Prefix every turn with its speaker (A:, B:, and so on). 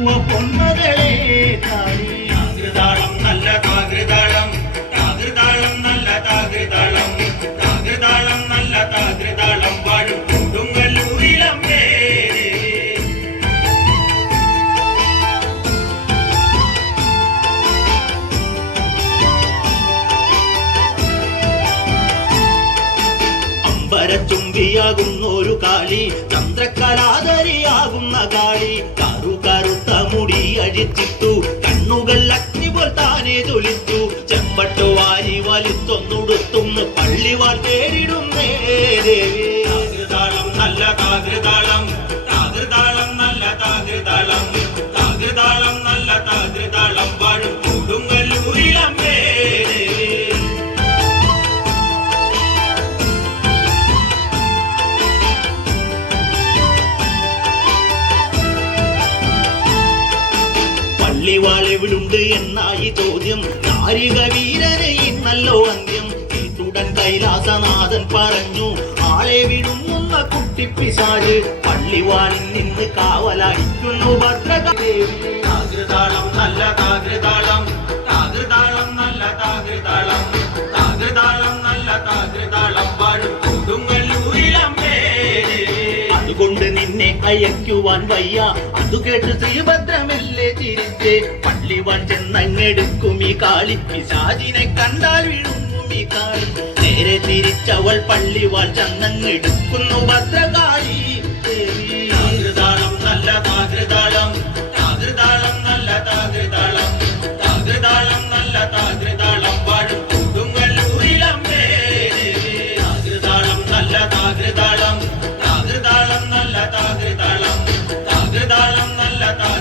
A: ചുവ പൊന്മകളെ കാളി
B: താകൃതാളം നല്ല താകൃതാളം താകൃതാളം നല്ല താകൃതാളം താകൃതാളം നല്ല താകൃതാളം വാഴും കൊടുങ്ങല്ലൂരിളം പേര്
A: ഒരു കാളി ചന്ദ്രക്കലാധരിയാകുന്ന കാളി മുടി കണ്ണുകൾ അഗ്നി പോൽ താനെ തൊലിച്ചു. ചെമ്പട്ടു വാരി വലിച്ചൊന്നുടുത്തുന്ന് പള്ളിവാൾ തേടിടുന്നേ ദേവി പള്ളിവാൾ എവിടുണ്ട് എന്നായി ചോദ്യം. നാരിക വീരനെ ഇന്നല്ലോ അന്ത്യം. കേട്ടുടൻ കൈലാസനാഥൻ പറഞ്ഞു ആളെ വിടുങ്ങുന്ന കുട്ടിപ്പിശാൽ പള്ളിവാളിൽ നിന്ന് കാവലായിക്കുന്നു ഭദ്രദേവി
B: താകൃതാളം നല്ല താകൃതാളം
A: നിന്നെ അയക്കുവാൻ വയ്യ. അതു കേട്ട് ശ്രീഭദ്രമല്ലേ ചിരിച്ച്. പള്ളിവാൻ ചെന്നങ്ങെടുക്കും ഈ കാളി. പിശാചിനെ കണ്ടാൽ വിഴുങ്ങും ഈ കാളി. നേരെ തിരിച്ചവൾ പള്ളിവാൾ ചെന്നങ്ങെടുക്കുന്നു ഭദ്രകാളി. Tata.